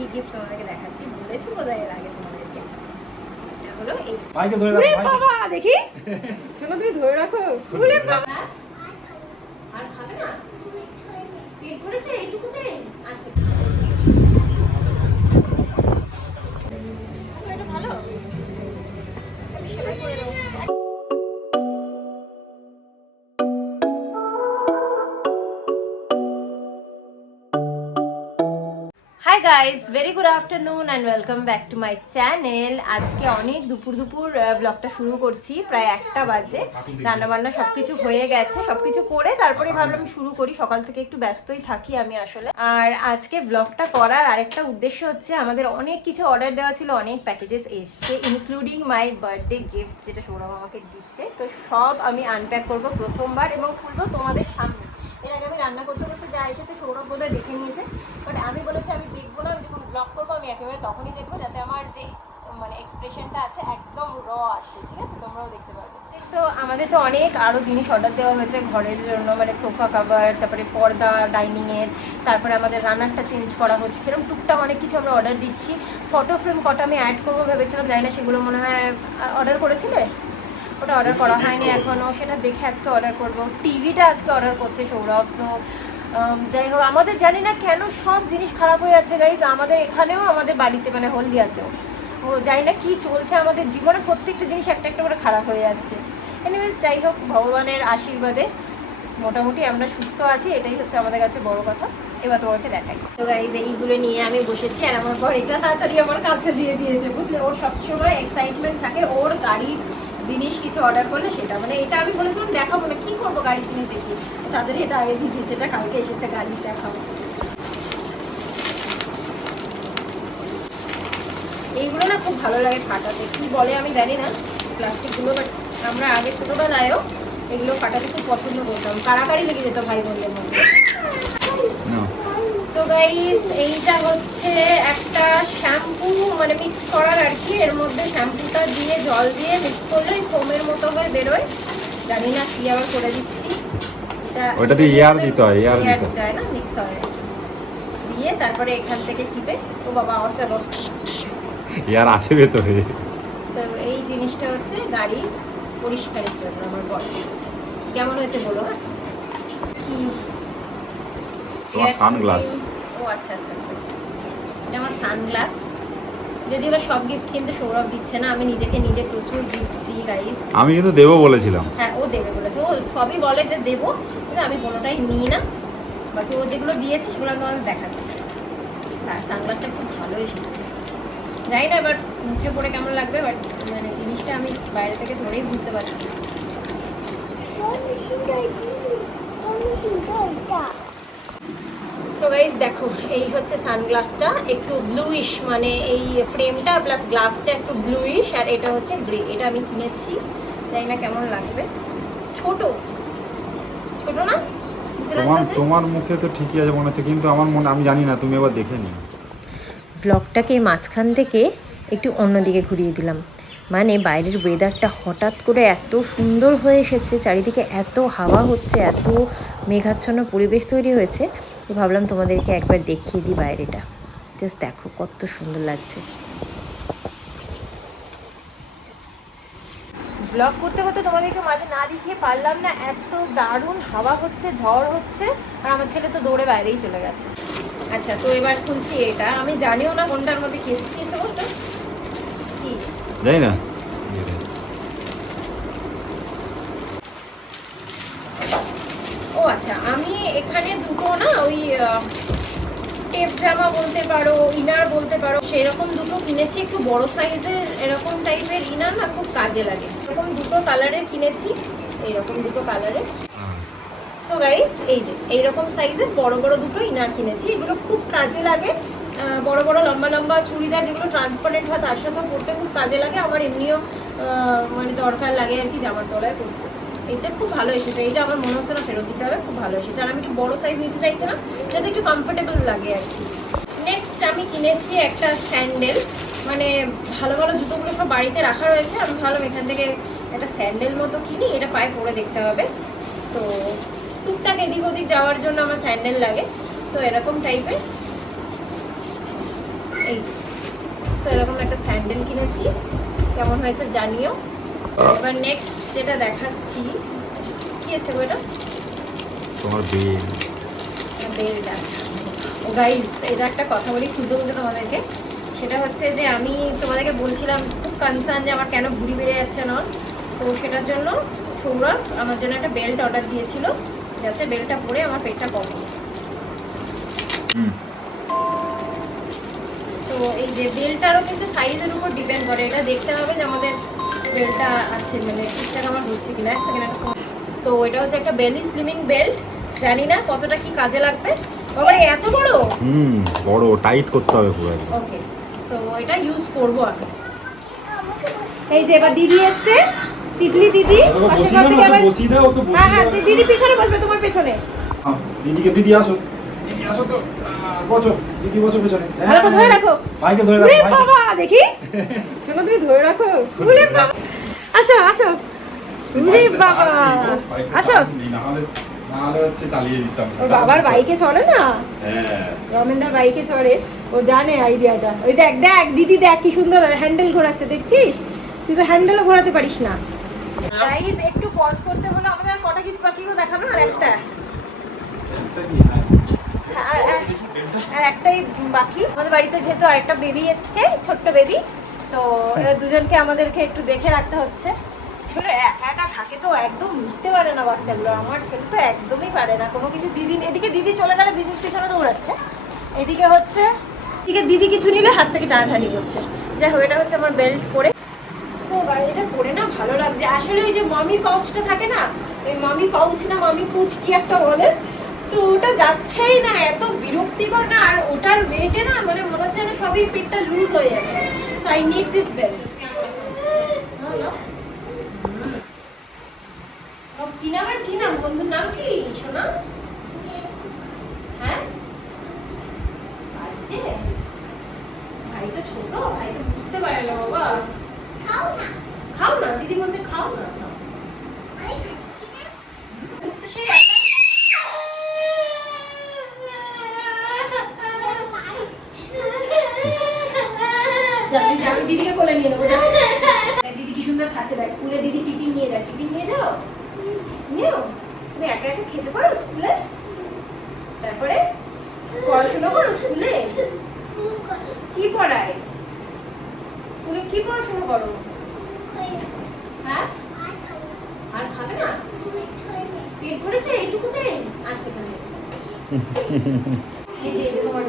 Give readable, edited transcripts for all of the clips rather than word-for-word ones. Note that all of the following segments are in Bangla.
কি গিফট তোমাদেরকে দেখাচ্ছি, বলেছি বোধহয় এর আগে তোমাদেরকে। এটা হলো এই ভাইকে ধরে ওরে রাখো। বাবা দেখি, শোনো তুমি ধরে রাখো। ওরে বাবা, আর খাবে না? পেট ভরেছে এইটুকুতে? আচ্ছা এটা ভালো। সেলাই করে দাও। Hi guys, very good afternoon and welcome back to my channel. আজকে অনেক দুপুর ব্লগটা শুরু করছি, প্রায় 1টা বাজে। রান্নাবান্না সব কিছু হয়ে গেছে, সব কিছু করে তারপরে ভাবলাম শুরু করি। সকাল থেকে একটু ব্যস্তই থাকি আমি আসলে। আর আজকে ব্লগটা করার আরেকটা উদ্দেশ্য হচ্ছে, আমাদের অনেক কিছু অর্ডার দেওয়া ছিল, অনেক প্যাকেজেস এসছে, ইনক্লুডিং মাই বার্থডে গিফট যেটা সৌরভ আমাকে দিচ্ছে। তো সব আমি আনপ্যাক করবো প্রথমবার এবং খুলবো তোমাদের সামনে। এর আগে আমি রান্না করতে করতে যা এসেছে সৌরভ বোধহয় দেখে নিয়েছে, বাট আমি বলেছি আমি দেখবো না, আমি যখন ব্লগ করবো আমি একেবারে তখনই দেখবো, যাতে আমার যে মানে এক্সপ্রেশনটা আছে একদম র আসে, ঠিক আছে? তোমরাও দেখতে পারবে। তো আমাদের তো অনেক আরও জিনিস অর্ডার দেওয়া হয়েছে ঘরের জন্য, মানে সোফা কাভার, তারপরে পর্দা ডাইনিংয়ের, তারপরে আমাদের রান্নারটা চেঞ্জ করা হচ্ছে, এরকম টুকটাক অনেক কিছু আমরা অর্ডার দিচ্ছি। ফটো ফ্রেম কটা আমি অ্যাড করবো ভেবেছিলাম, জানি না সেগুলো মনে হয় অর্ডার করেছিলে? ওটা অর্ডার করা হয়নি এখনও, সেটা দেখে আজকে অর্ডার করবো। টিভিটা আজকে অর্ডার করছে সৌরভ। সো যাই হোক, আমাদের জানি না কেন সব জিনিস খারাপ হয়ে যাচ্ছে গাইজ, আমাদের এখানেও, আমাদের বাড়িতে, মানে হলদিয়াতেও। ও জানি না কী চলছে আমাদের জীবনে, প্রত্যেকটা জিনিস একটা একটা করে খারাপ হয়ে যাচ্ছে। এনিওয়েজ, যাই হোক, ভগবানের আশীর্বাদে মোটামুটি আমরা সুস্থ আছি, এটাই হচ্ছে আমাদের কাছে বড় কথা। এবার তোমাকে দেখাই। তো গাইজ, এইগুলো নিয়ে আমি বসেছি, আর আমার পর এটা তাড়াতাড়ি আমার কাছে দিয়ে দিয়েছে, বুঝলে? ওর সবসময় এক্সাইটমেন্ট থাকে ওর গাড়ির জিনিস কিছু অর্ডার করলে, সেটা মানে এটা আমি বলেছিলাম দেখাবো না, কী করবো গাড়ির জিনিস দেখি, তাদের এটা আগে দিয়ে দিয়েছে, এটা কালকে এসেছে, গাড়ি দেখাবো। এইগুলো না খুব ভালো লাগে ফাটাতে, কি বলে আমি জানি না প্লাস্টিকগুলো, বাট আমরা আগে ছোটোবেলায়ও এগুলো ফাটাতে খুব পছন্দ করতাম, কাড়াকাড়ি লেগে যেত ভাই বোনদের মধ্যে। সো গাইস, এইটা হচ্ছে একটা শ্যাম্পু, মানে মিক্স করার আর কি, এর মধ্যে শ্যাম্পুটা দিয়ে জল দিয়ে মিক্স করলে ফোমের মতো হয়ে বেরোয়, জানি না কি আবার করে দিচ্ছি। ওটাতে এয়ার দিতে হয়, এয়ার দিতে হয় না, মিক্স হয় দিয়ে তারপরে এখান থেকে টিপে। ও বাবা, আওয়াজটা গো, এয়ার আছে ভেতরে। তো এই জিনিসটা হচ্ছে গাড়ি পরিষ্কারের জন্য আমার বড় দিচ্ছে। কেমন হয়েছে বলো? হ্যাঁ, কি তোমার সানগ্লাস? ও আচ্ছা আচ্ছা আচ্ছা আচ্ছা, এটা আমার সানগ্লাস। যদি এবার সব গিফট কিন্তু সৌরভ দিচ্ছে না, আমি নিজেকে নিজে প্রচুর গিফট দিই গাইস। আমি কিন্তু দেবো বলেছিলাম। হ্যাঁ, ও দেবে বলেছে, ও সবই বলে যে দেবো, কিন্তু আমি কোনোটাই নিই না। বাকি ও যেগুলো দিয়েছে সেগুলো আমি তোমাদের দেখাচ্ছি। সানগ্লাসটা খুব ভালো এসেছে, জানি না এবার মুখে পড়ে কেমন লাগবে, বাট মানে জিনিসটা আমি বাইরে থেকে ধরেই বুঝতে পারছি। সো গাইস দেখো, এই হচ্ছে সানগ্লাসটা, একটু ব্লুইশ, মানে এই ফ্রেমটা প্লাস গ্লাসটা একটু ব্লুইশ, আর এটা হচ্ছে গ্রে। এটা আমি কিনেছি, জানি না কেমন লাগবে। ছোট ছোট না? তোমার মুখে তো ঠিকই আছে মনে হচ্ছে, কিন্তু আমার মনে, আমি জানি না, তুমি এবার দেখে নিও। ব্লগটাকে মাঝখান থেকে একটু অন্যদিকে ঘুরিয়ে দিলাম, মানে বাইরের ওয়েদারটা হঠাৎ করে এত সুন্দর হয়ে এসেছে, চারিদিকে এত হাওয়া হচ্ছে, এত মেঘাচ্ছন্ন পরিবেশ তৈরি হয়েছে, তো ভাবলাম তোমাদেরকে একবার দেখিয়ে দিই বাইরেটা। জাস্ট দেখো কত সুন্দর লাগছে। ব্লগ করতে করতে তোমাদেরকে মাঝে না দেখিয়ে পারলাম না, এত দারুণ হাওয়া হচ্ছে, ঝড় হচ্ছে, আর আমার ছেলে তো দৌড়ে বাইরেই চলে গেছে। আচ্ছা, তো এবার খুলছি এটা, আমি জানিও না কোনটার মধ্যে কেসে বলতো কি, জানি না। ও আচ্ছা, আমি এখানে দুটো না ওই টেপ জামা বলতে পারো, ইনার বলতে পারো, সেরকম দুটো কিনেছি, একটু বড় সাইজের এরকম টাইপের ইনার না খুব কাজে লাগে, এরকম দুটো কালারের কিনেছি, এইরকম দুটো কালারের। সো গাইস, এই যে এইরকম সাইজের বড় বড় দুটো ইনার কিনেছি, এগুলো খুব কাজে লাগে। বড় বড় লম্বা লম্বা চুড়িদার যেগুলো ট্রান্সপারেন্ট হয় তার সাথেও পরতে খুব কাজে লাগে, আমার এমনিও মানে দরকার লাগে আর কি জামার তলায় পরতে। এটা খুব ভালো এসেছে, এটা আমার মনে হচ্ছে না ফেরত দিতে হবে, খুব ভালো এসেছে। আর আমি একটু বড় সাইজ নিতে চাইছি না, যাতে একটু কমফোর্টেবল লাগে আর কি। নেক্সট আমি কিনেছি একটা স্যান্ডেল, মানে ভালো ভালো জুতোগুলো সব বাড়িতে রাখা রয়েছে, আমি ভাবলাম এখান থেকে একটা স্যান্ডেল মতো কিনি, এটা পায়ে পরে দেখতে হবে। তো টুকটাক এদিক ওদিক যাওয়ার জন্য আমার স্যান্ডেল লাগে, তো এরকম টাইপের। এই যে সো এরকম একটা স্যান্ডেল কিনেছি, কেমন হয়েছে জানিও। এবার নেক্সট যেটা দেখাচ্ছি, কি আছে ওটা? তোমার বেল। বেল্ট আছে। ও গাইস, এটা একটা কথা বলি খুঁজে বলতে তোমাদেরকে, সেটা হচ্ছে যে আমি তোমাদেরকে বলছিলাম খুব কনসার্ন যে আমার কেন ভুঁড়ি বেড়ে যাচ্ছে না, তো সেটার জন্য সৌরভ আমার জন্য একটা বেল্ট অর্ডার দিয়েছিল, যাতে বেল্টটা পরে আমার পেটটা কমে। তো এই যে বেল্টটারও কিন্তু সাইজের উপর ডিপেন্ড করে, এটা দেখতে হবে যে আমাদের বেল্টটা আছে মানে ঠিকঠাক আমার হচ্ছে কিনা। এক সেকেন্ড, তো এটা হচ্ছে একটা বেলি স্লিমিং বেল্ট, জানি না কতটা কি কাজে লাগবে। বাবা এত বড়, বড় টাইট করতে হবে পুরো। ওকে, সো এটা ইউজ করব আমি। এই যে এবার দিদি এসছে, তিতলি দিদি পাশের ঘর থেকে আবার, হ্যাঁ হ্যাঁ দিদি পিছনে বসবে, তোমার পেছনে। দিদি আসো, দিদি আসো তো, বসো দিদি, বসো পেছনে। ভালো করে ধরে রাখো, ভাইকে ধরে ওরে রাখো। বাবা দেখি, শোনো তুমি ধরে রাখো, ওরে বাবা, আসো আসো, ওরে বাবা আসো। না হলে হচ্ছে চালিয়ে দিতাম। ওর বাবার বাইকে চড়ে না, হ্যাঁ রমেনদার বাইকে চড়ে, ও জানে আইডিয়াটা। ওই দেখ দেখ দিদি দেখ কি সুন্দর হ্যান্ডেল ঘোরাচ্ছে, দেখছিস? তুই তো হ্যান্ডেলও ঘোরাতে পারিস না। গাইস একটু পজ করতে হলো, আমাদের আর কটা গিফট বাকি গো দেখানো, আর একটা, আর একটাই বাকি। আমাদের বাড়িতে যেহেতু আরেকটা বেবি এসছে, ছোট্ট বেবি, তো এবার দুজনকে আমাদেরকে একটু দেখে রাখতে হচ্ছে। আসলে একা একা থাকে তো একদম মিশতে পারে না বাচ্চাগুলো, আমার ছেলে তো একদমই পারে না কোনো কিছু। দিদি এদিকে, দিদি চলে গেলে দিদির পিছনে দৌড়াচ্ছে, এদিকে হচ্ছে, এদিকে দিদি কিছু নিলে হাত থেকে টানাটানি করছে। যাই হোক, এটা হচ্ছে আমার বেল্ট পরে, তো এটা পরে না ভালো লাগছে। আসলে ওই যে মামি পাউচটা থাকে না, ওই মামি পাউচ না মামি পুচ কি একটা বলে, তো ওটা যাচ্ছেই না, এত বিরক্তিকর না। আর ওটার ওয়েটে না মানে মনে হচ্ছে না সবই পেটটা লুজ হয়ে যাচ্ছে। So I need this belt. কি নাম, আর কি নাম, বন্ধুর নাম কি সোনা? হ্যাঁ আচ্ছা, ভাই তো ছোট, ভাই তো বুঝতে পারে না বাবা। খাও না, দিদি বলছে খাও না, তুমি তো সেই আমি দিদিকে কোলে নিয়ে নেবো। দিদি কি সুন্দর খাচ্ছে, দেখ স্কুলে দিদি টিফিন নিয়ে যায়, টিফিন নিয়ে যাও, নিও। তুমি একা একা খেতে পারো স্কুলে, তারপরে পড়াশোনা করো স্কুলে, কি পড়ায় স্কুলে, কি পড়াশোনা করো? হ্যাঁ আর খাবে না, পেট ভরেছে এইটুকুতে? আচ্ছা তাহলে এই যে তোমার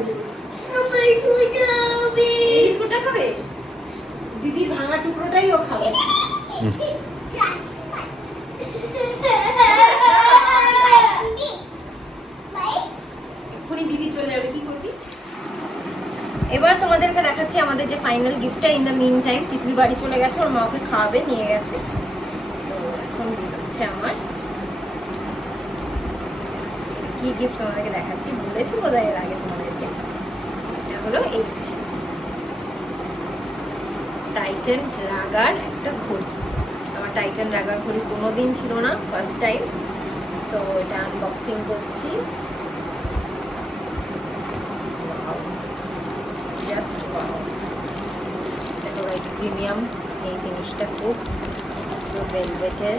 বিস্কুটটা খাবে, দিদির ভাঙা টুকরোটাই ও খাবে। এক্ষুনি দিদি চলে যাবে, কি করবি? এবার তোমাদেরকে দেখাচ্ছি আমাদের যে ফাইনাল গিফটটা। In the mean time Titli বাড়ি চলে গেছে, ওর মা ওকে খাওয়াবে নিয়ে গেছে, তো এখন হচ্ছে আমার কি গিফট তোমাদেরকে দেখাচ্ছি, বলেছি বোধহয় এর আগে তোমাদেরকে। এটা হলো এই যে টাইটান রাগার একটা ঘড়ি। আমার টাইটান রাগার ঘড়ি কোনোদিন ছিল না, ফার্স্ট টাইম। সো এটা আনবক্সিং করছি। জাস্ট ওয়াও, দেখো গাইস প্রিমিয়াম এই জিনিসটা, খুব ভেলভেটের।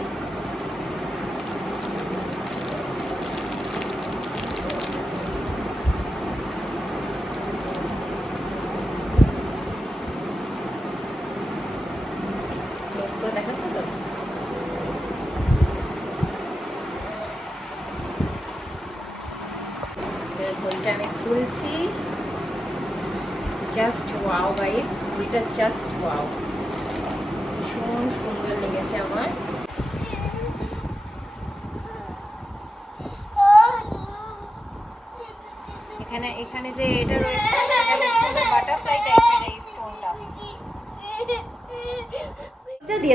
ক্লোজ করে দেখাচ্ছ তো, ঘড়িটা আমি খুলছি। জাস্ট ওয়াও গাইস, ঘড়িটা জাস্ট ওয়াও, ভীষণ সুন্দর লেগেছে আমার। এখানে এখানে যে এটা রয়েছে বাটারফ্লাই টাইপের এই স্টোনটা।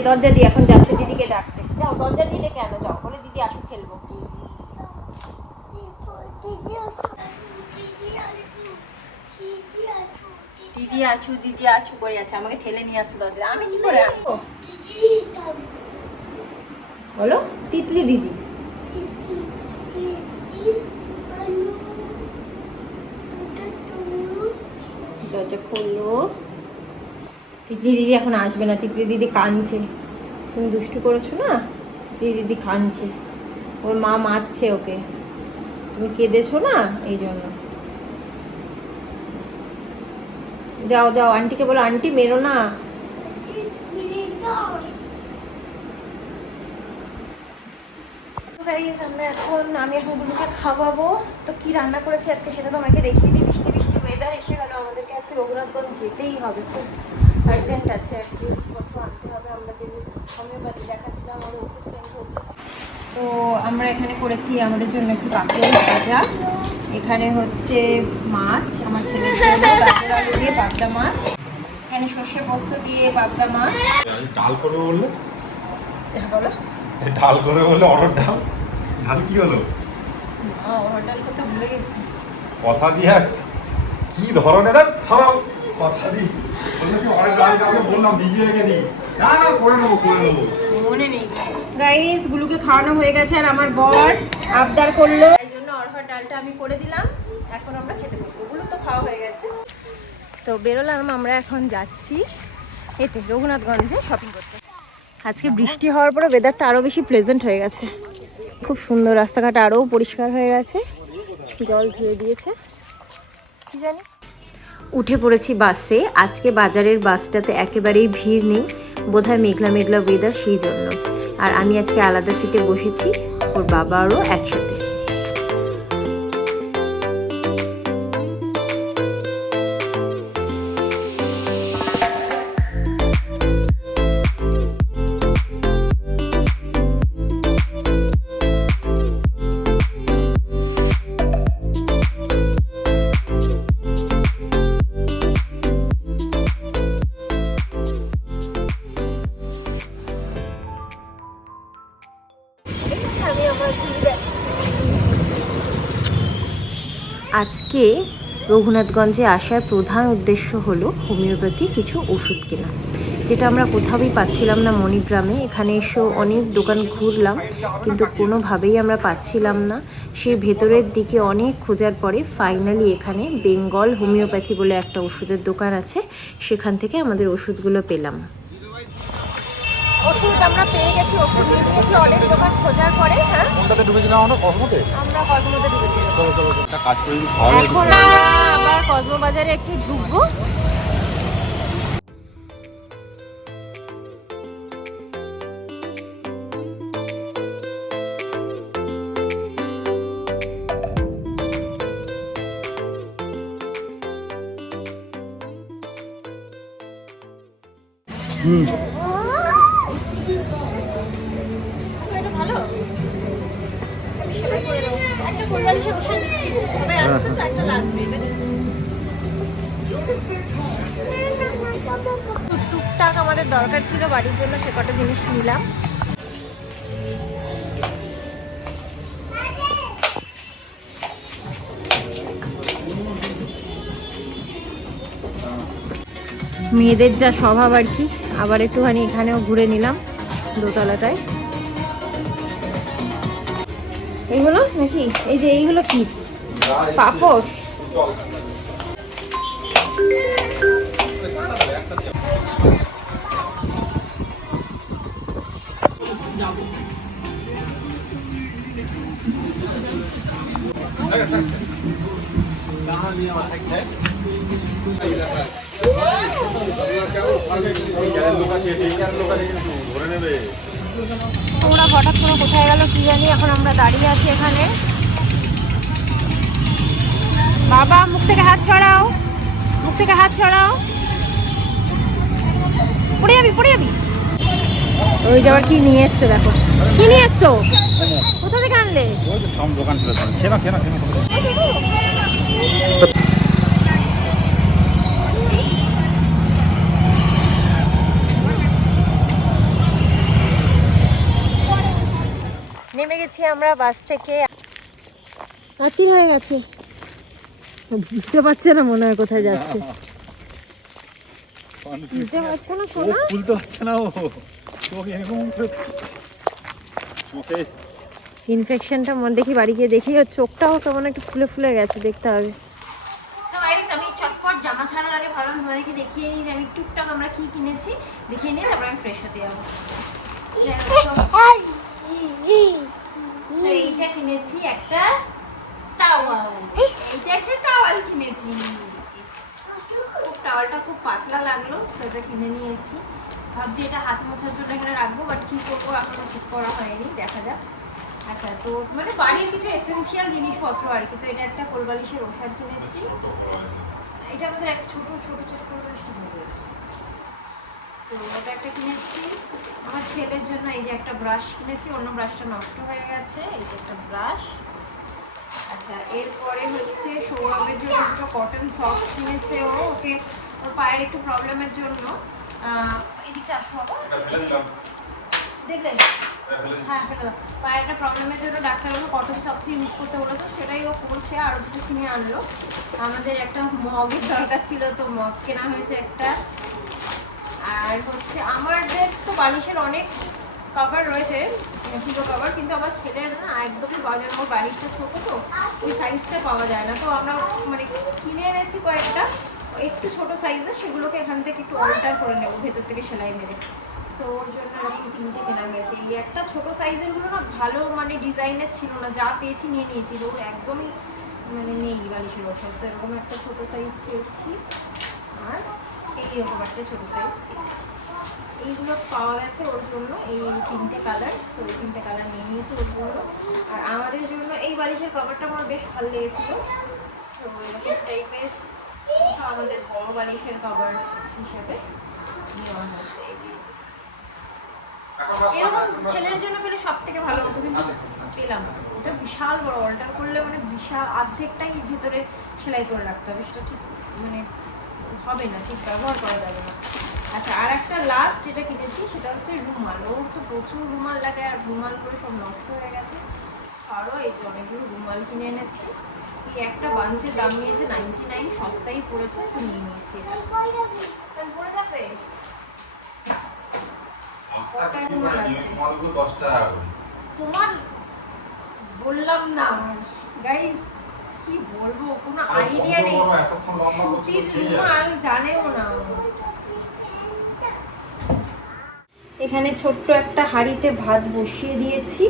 দরজা দিয়ে এখন যাচ্ছে দিদিকে ডাকতে, যাও দরজা দিয়ে ডেকে আনো, যাও বলে দিদি আসো খেলবো। দিদি আছু দিদি আছু করে যাচ্ছে, আমাকে ঠেলে নিয়ে আসছে দরজা, আমি কি করে আনবো বলো? তিতলি দিদি, দরজা খোলো। তিতলি দিদি এখন আসবে না, তিতলি দিদি কাঁদছে। তুমি দুষ্টু করেছো না, তিতলি দিদি কাঁদছে, ওর মা মারছে ওকে, তুমি কেঁদেছো না এই জন্য। যাও যাও, আন্টিকে বলো আন্টি মেরো না। আমি এখন গুলোকে খাওয়াবো। তো কি রান্না করেছি আজকে সেটা তোমাকে দেখিয়ে দিই। বৃষ্টি বৃষ্টি ওয়েদার এসে গেল, আমাদেরকে আজকে রঘুনাথগঞ্জ যেতেই হবে, খুব আর্জেন্ট আছে। আর কি ওষুধপত্র আনতে হবে, আমরা যে হোমিওপ্যাথি দেখাচ্ছিলাম আমাদের ওষুধ চেঞ্জ হচ্ছে। তো আমরা এখানে করেছি আমাদের জন্য একটু কাঁকরোল ভাজা, এখানে হচ্ছে মাছ আমার ছেলের জন্য গাজর আলু দিয়ে পাবদা মাছ, এখানে সর্ষে পোস্ত দিয়ে পাবদা মাছ। ডাল করবে বললে? হ্যাঁ বলো। ডাল করবে বললে, অরহর ডাল। ডাল কি হলো? অরহর ডাল করতে ভুলে গেছি। কথা দিয়ে কি ধরনের ছাড়াও কথা দিই বললো কি অরহর ডাল কাউকে বললাম ভিজিয়ে রেখে দিই। না না করে নেবো মনে নেই। গাইস গুলোকে খাওয়ানো হয়ে গেছে আর আমার বর আবদার করলো, এই জন্য অরহর ডালটা আমি করে দিলাম। এখন আমরা খেতে বসবো, ওগুলো তো খাওয়া হয়ে গেছে। তো বেরোলাম, আমরা এখন যাচ্ছি এতে রঘুনাথগঞ্জে শপিং করতে। আজকে বৃষ্টি হওয়ার পরে ওয়েদারটা আরও বেশি প্লেজেন্ট হয়ে গেছে, খুব সুন্দর, রাস্তাঘাট আরও পরিষ্কার হয়ে গেছে, জল ধুয়ে দিয়েছে কি জানি। উঠে পড়েছি বাসে। আজকে বাজারের বাসটাতে একেবারেই ভিড় নেই, বোধহয় মেঘলা মেঘলা ওয়েদার সেই জন্য। আর আমি আজকে আলাদা সিটে বসেছি, ওর বাবারও একসাথে। আজকে রঘুনাথগঞ্জে আসার প্রধান উদ্দেশ্য হলো হোমিওপ্যাথি কিছু ওষুধ কেনা, যেটা আমরা কোথাওই পাচ্ছিলাম না মণিগ্রামে। এখানে এসেও অনেক দোকান ঘুরলাম কিন্তু কোনোভাবেই আমরা পাচ্ছিলাম না। সে ভেতরের দিকে অনেক খোঁজার পরে ফাইনালি এখানে বেঙ্গল হোমিওপ্যাথি বলে একটা ওষুধের দোকান আছে, সেখান থেকে আমাদের ওষুধগুলো পেলাম। ওষুধ আমরা পেয়ে গেছি, ওষুধ নিয়ে নিয়েছি অনেক দোকান খোঁজার পরে। হ্যাঁ, কোনটাতে ঢুকেছিলাম আমরা? কসমোতে? আমরা কসমোতে ঢুকেছিলাম। চলো চলো একটা কাজ করে দিই, খাওয়া এখন আমরা আবার কসমো বাজারে একটু ঢুকবো। এটা ভালো, সেলাই করে দাও। একটা কোলবালিশে বসাই দিচ্ছি, সবাই আসছে তো একটা লাগবে, এটা দিচ্ছি। টুকটাক আমাদের দরকার ছিল বাড়ির জন্য, সে কটা জিনিস নিলাম। মেয়েদের যা স্বভাব আর কি। আবার একটুখানি এখানেও ঘুরে নিলাম দোতলাটায়। এইগুলো নাকি, এই যে এইগুলো কি পাপড়? ওরা হঠাৎ করে কোথায় গেল কি জানি, এখন আমরা দাঁড়িয়ে আছি এখানে। বাবা মুখ থেকে হাত ছড়াও, মুখ থেকে হাত ছড়াও, পড়ে যাবি পড়ে যাবি। ওই যাবার কি নিয়ে এসছে, দেখো কি নিয়ে এসছো, কোথা থেকে আনলে? দোকান ছিল, খেনা খেনা খেনা। নেমে গেছি আমরা বাস থেকে, রাত্রি হয়ে গেছে, বুঝতে পারছে না মনে হয় কোথায় যাচ্ছে, বুঝতে পারছে না শোনা, খুলতে পারছে না ও, চোখে এরকম চোখে ইনফেকশনটা মন দেখি বাড়ি গিয়ে দেখি, ওর চোখটাও কেমন একটু ফুলে ফুলে গেছে, দেখতে হবে। আমি চটপট জামা ছাড়ার আগে ভালো তোমাদেরকে দেখিয়ে নিই যে আমি টুকটাক আমরা কি কিনেছি, দেখিয়ে নিয়ে তারপর আমি ফ্রেশ হতে যাবো। এইটা কিনেছি একটা টাওয়াল, এইটা একটা টাওয়াল কিনেছি। টাওয়ালটা খুব পাতলা লাগলো, সেটা কিনে নিয়েছি। ভাবছি এটা হাত মোছার জন্য এখানে রাখবো, বাট কি করবো এখনো ঠিক করা হয়নি, দেখা যাক। আচ্ছা, তো মানে বাড়ির কিছু এসেন্সিয়াল জিনিসপত্র আর কি। তো এটা একটা কোলবালিশের ওষুধ কিনেছি, এটা আমাদের একটা ছোট ছোট ছোট কোলবালিশটা হবে, তো ওটা একটা কিনেছি। আমার ছেলের জন্য এই যে একটা ব্রাশ কিনেছি, অন্য ব্রাশটা নষ্ট হয়ে গেছে, এই যে একটা ব্রাশ। আচ্ছা, এরপরে হচ্ছে সৌরভের জন্য দুটো কটন সক্স কিনেছে ও, ওকে ওর পায়ের একটু প্রবলেমের জন্য। এদিকটা আসো বাবা, দেখলেন? হ্যাঁ, ফেলে দাও। পায়ের একটা প্রবলেমের জন্য ডাক্তারবাবু কটন সক্স ইউজ করতে বলেছে, সেটাই ও করছে। আর দুটো কিনে আনলো। আমাদের একটা মগের দরকার ছিল, তো মগ কেনা হয়েছে একটা। আর হচ্ছে আমাদের তো বালিশের অনেক কভার রয়েছে, পিলো কভার, কিন্তু আমার ছেলের না একদমই পাওয়া যায় না, ওর বালিশটা ছোটো তো ওই সাইজটা পাওয়া যায় না। তো আমরা মানে কিনে এনেছি কয়েকটা একটু ছোট সাইজের, সেগুলোকে এখান থেকে একটু অল্টার করে নেবো ভেতর থেকে সেলাই মেরে। তো ওর জন্য এরকম 3টে কেনা হয়েছে। এই একটা ছোট সাইজেরগুলো না ভালো মানে ডিজাইনের ছিল না, যা পেয়েছি নিয়ে নিয়েছি। ওর একদমই মানে নেই বালিশের ওষুধ, তো এরকম একটা ছোটো সাইজ পেয়েছি। আর এইরকম একটা ছোটো সাইজ পেয়েছি, এইগুলো পাওয়া গেছে ওর জন্য। এই 3টে কালার, সো এই 3টে কালার নিয়ে নিয়েছি ওর জন্য। আর আমাদের জন্য এই বালিশের কভারটা আমার বেশ ভালো লেগেছিলো, সো এরকম টাইপের আমাদের বড় বালিশের কভার হিসাবে নেওয়া হয়েছে। এরকম ছেলের জন্য পেলে সব থেকে ভালো হতো, কিন্তু পেলাম না। ওটা বিশাল বড়, অল্টার করলে মানে বিশাল অর্ধেকটাই ভিতরে সেলাই করে রাখতে হবে, সেটা ঠিক মানে হবে না, ঠিক ব্যবহার করা যাবে না। আচ্ছা, আর একটা লাস্ট যেটা কিনেছি সেটা হচ্ছে রুমাল। ওর তো প্রচুর রুমাল লাগে, আর রুমাল করে সব নষ্ট হয়ে গেছে। আরও এই যে অনেকগুলো রুমাল কিনে এনেছি। এই একটা বাঞ্চের দাম নিয়েছে 99, সস্তাই পড়েছে, তো নিয়ে নিয়েছি। এটা পড়ে যাবে, তোমার বললাম না গাইস, কি বলবো, কোনো আইডিয়া নেই। সুতির রুমাল জানেও না। এখানে ছোট্ট একটা হাঁড়িতে ভাত বসিয়ে দিয়েছি,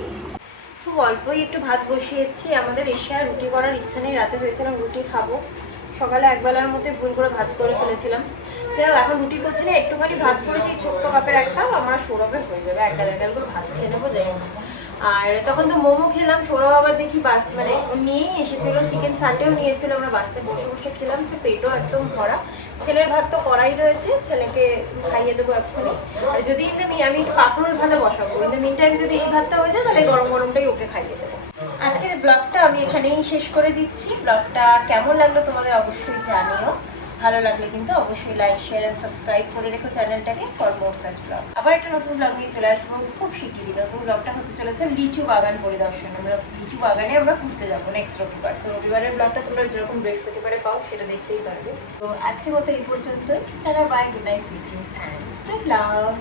খুব অল্পই একটু ভাত বসিয়েছি। আমাদের এসে আর রুটি করার ইচ্ছা নেই, রাতে ভেবেছিলাম রুটি খাবো, সকালে একবেলার মধ্যে ভুল করে ভাত করে ফেলেছিলাম। তো এখন রুটি করছি না, একটুখানি ভাত করেছি, ছোট্ট কাপের একটা, আমার সৌরভে হয়ে যাবে, একাল একাল করে ভাত খেয়ে নেবো, যাই হোক। আর তখন তো মোমো খেলাম, সৌরভ আবার দেখি বাস মানে নিয়েই এসেছিলো, চিকেন সানডেও নিয়েছিল, আমরা বাসতে বসে বসে খেলাম, সে পেটও একদম ভরা। ছেলের ভাত তো করাই রয়েছে, ছেলেকে খাইয়ে দেবো এক্ষুনি। আর যদি আমি একটু কাঁকরোল ভাজা বসাবো, ইন দ্য মিন টাইম যদি এই ভাতটা হয়ে যায় তাহলে গরম গরমটাই ওকে খাইয়ে দেবো। আজকের ব্লগটা আমি এখানেই শেষ করে দিচ্ছি। ব্লগটা কেমন লাগলো তোমাদের অবশ্যই জানিও, ভালো লাগলে কিন্তু অবশ্যই লাইক, শেয়ার এন্ড সাবস্ক্রাইব করে রেখো চ্যানেলটাকে ফর মোর সাচ ব্লগ। আবার একটা নতুন ব্লগ নিয়ে চলে আসবো খুব শিগগিরই। নতুন ব্লগটা হতে চলেছে লিচু বাগান পরিদর্শন। আমরা লিচু বাগানে আমরা ঘুরতে যাবো নেক্সট রবিবার। তো রবিবারের ব্লগটা তোমরা যেরকম বৃহস্পতিবারে পাও সেটা দেখতেই পারবে। তো আজকের মতো এই পর্যন্তই। Tata, bye, good night, sweet dreams and straight love.